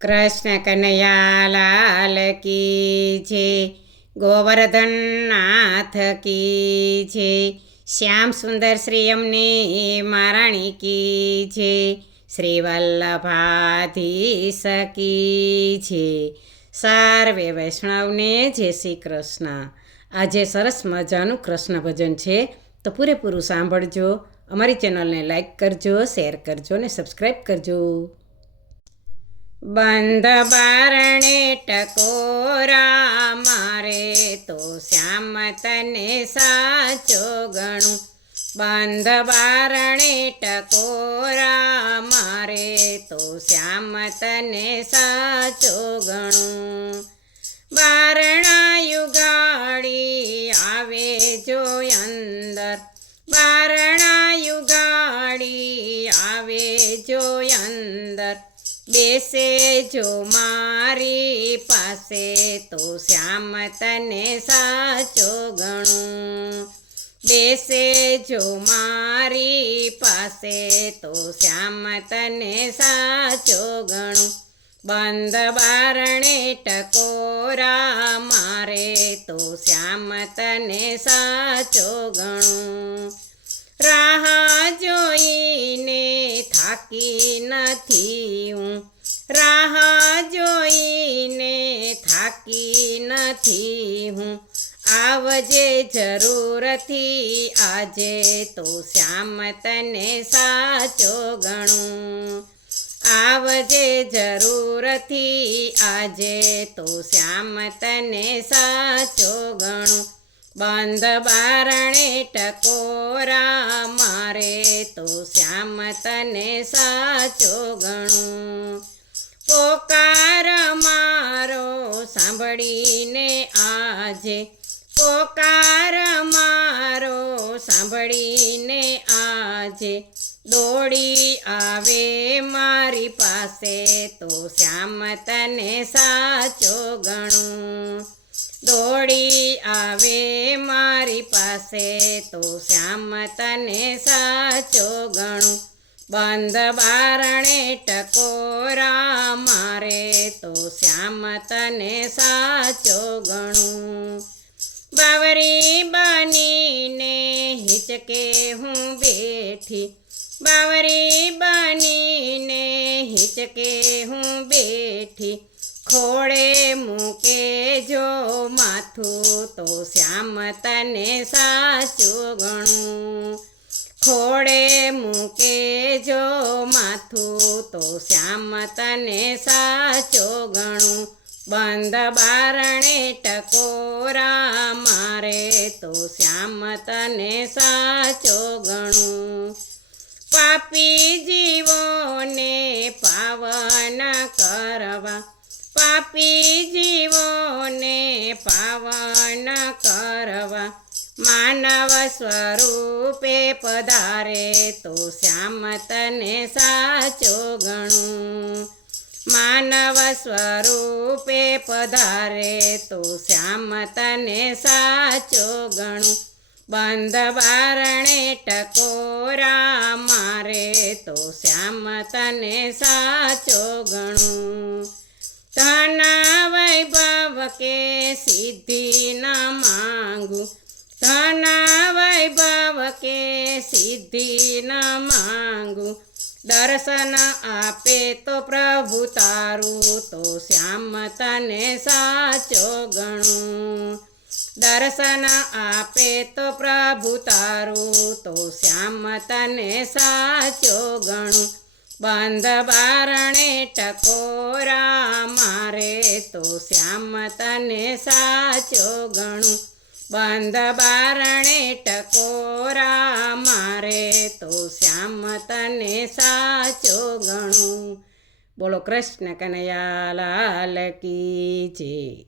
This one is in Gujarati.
કૃષ્ણ કનૈયા લાલ કી છે, ગોવર્ધન નાથ કી છે, શ્યામ સુંદર શ્રી અમને મહારાણી કી છે, શ્રી વલ્લભાધીશ કી છે. સર્વે વૈષ્ણવને જય શ્રી કૃષ્ણ. આજે સરસ મજાનું કૃષ્ણ ભજન છે, તો પૂરેપૂરું સાંભળજો. અમારી ચેનલને લાઈક કરજો, શેર કરજો અને સબસ્ક્રાઈબ કરજો. બંધ બારણે ટકોરા મારે તો શ્યામ તને સાચો ગણું. બંધ બારણે ટકોરા મારે તો શ્યામ તને સાચો ગણું. બારણા યુગાડી આવે જો અંદર, બારણા યુગાડી આવે જો અંદર, બેસે જો મારી પાસે તો શ્યામ તને સાચો ગણું. બેસે જો મારી પાસે તો શ્યામ તને સાચો ગણું. બંધ બારણે ટકોરા મારે તો શ્યામ તને સાચો ગણું. રાહ જોઈને થાકી નથી હું, રાહ જોઈને થાકી નથી હું, આવજે જરૂરથી આજે તો શ્યામ તને સાચો ગણું. આવજે જરૂરથી આજે તો શ્યામ તને સાચો ગણું. બંધ બારણે ટકોરા મારે તો શ્યામ તને સાચો ગણું. પોકાર મારો સાંભળીને આજે, પોકાર મારો સાંભળીને આજે, દોડી આવે મારી પાસે તો શ્યામ તને સાચો ગણું. દોડી આવે મારી પાસે તો શ્યામ તને સાચો ગણું. બંધ બારણે ટકોરા મારે તો શ્યામ તને સાચો ગણું. બાવરી બનીને હિચકે હું બેઠી, બાવરી બનીને હિચકે હું બેઠી, ખોળે મૂકે જો માથું તો શ્યામ તને સાચું ગણું. ખોળે મૂકે જો માથું તો શ્યામ તને સાચો ગણું. બંધ બારણે ટકોરા મારે તો શ્યામ તને સાચો ગણું. પાપી જીવોને પાવન કરવા, પાપી જીવોને પાવન કરવા, માનવ સ્વરૂપે પધારે તો શ્યામ તને સાચો ગણું. માનવ સ્વરૂપે પધારે તો શ્યામ તને સાચો ગણું. બંધ બારણે ટકોરા મારે તો શ્યામ તને સાચો ગણું. ધન વૈભવ કે સિદ્ધિ ન માંગુ, ધન વૈભવ કે સિદ્ધિ ન માંગુ, દર્શન આપે તો પ્રભુ તારું તો શ્યામ તને સાચો ગણું. દર્શન આપે તો પ્રભુ તારું તો શ્યામ તને સાચો ગણું. બંધ બારણે ટકોરા મારે તો શ્યામ તને સાચો ગણું. બંધ બારણે ટકોરા મારે તો શ્યામ તને સાચો ગણું. બોલો કૃષ્ણ કનૈયા લાલ કી જય.